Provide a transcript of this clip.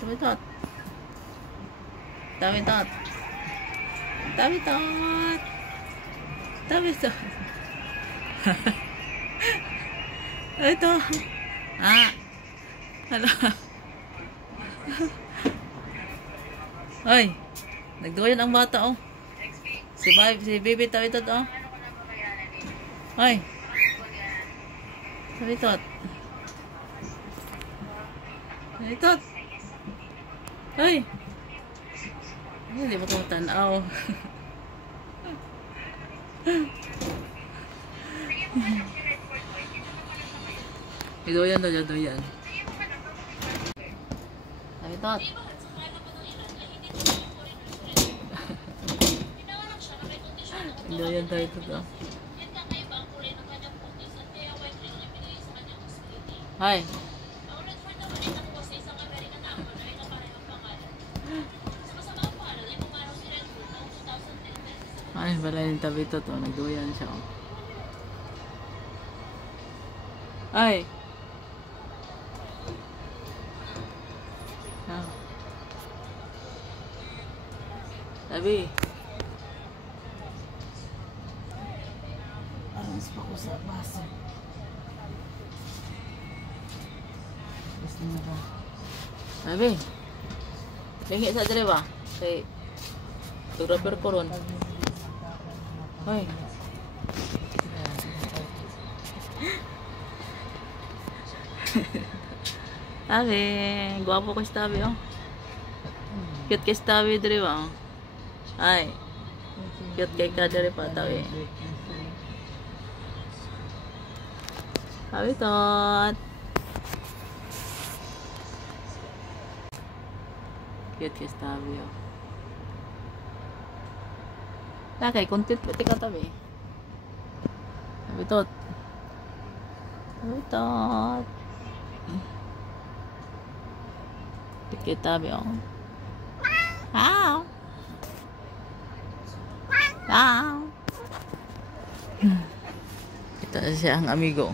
Tabi tot. Tabi tot. Tabi tot. Tabi tot. Ito. Ano? Ay. Nagduyan ang bata, oh. Si Baby tabi tot, oh. Ay. Tabi tot. Tabi tot. Ay. Hindi mo tumutanaw. Doyan. Tabi tot. Doyan tayo tot, oh. Hi. Ay, wala yung tabi to. Nagduyan siya. Ay. Tabi. Alas pa ko sa baso. Gusto na ba? Tabi. Hingi sa dere ba? Kay fotografer ko ron. Hoy. Tabi, guwapo ko si Tabi, oh. Cute kay si Tabi dere ba? Ay. Cute kay ka dere pa, Tabi. Tabi tot. Cute kay si Tabi, oh. Kay content pati ka Tabi. Tabi tot. Tabi tot. Cute kay Tabi, oh. Wow. Wow. Ito siya ang amigo.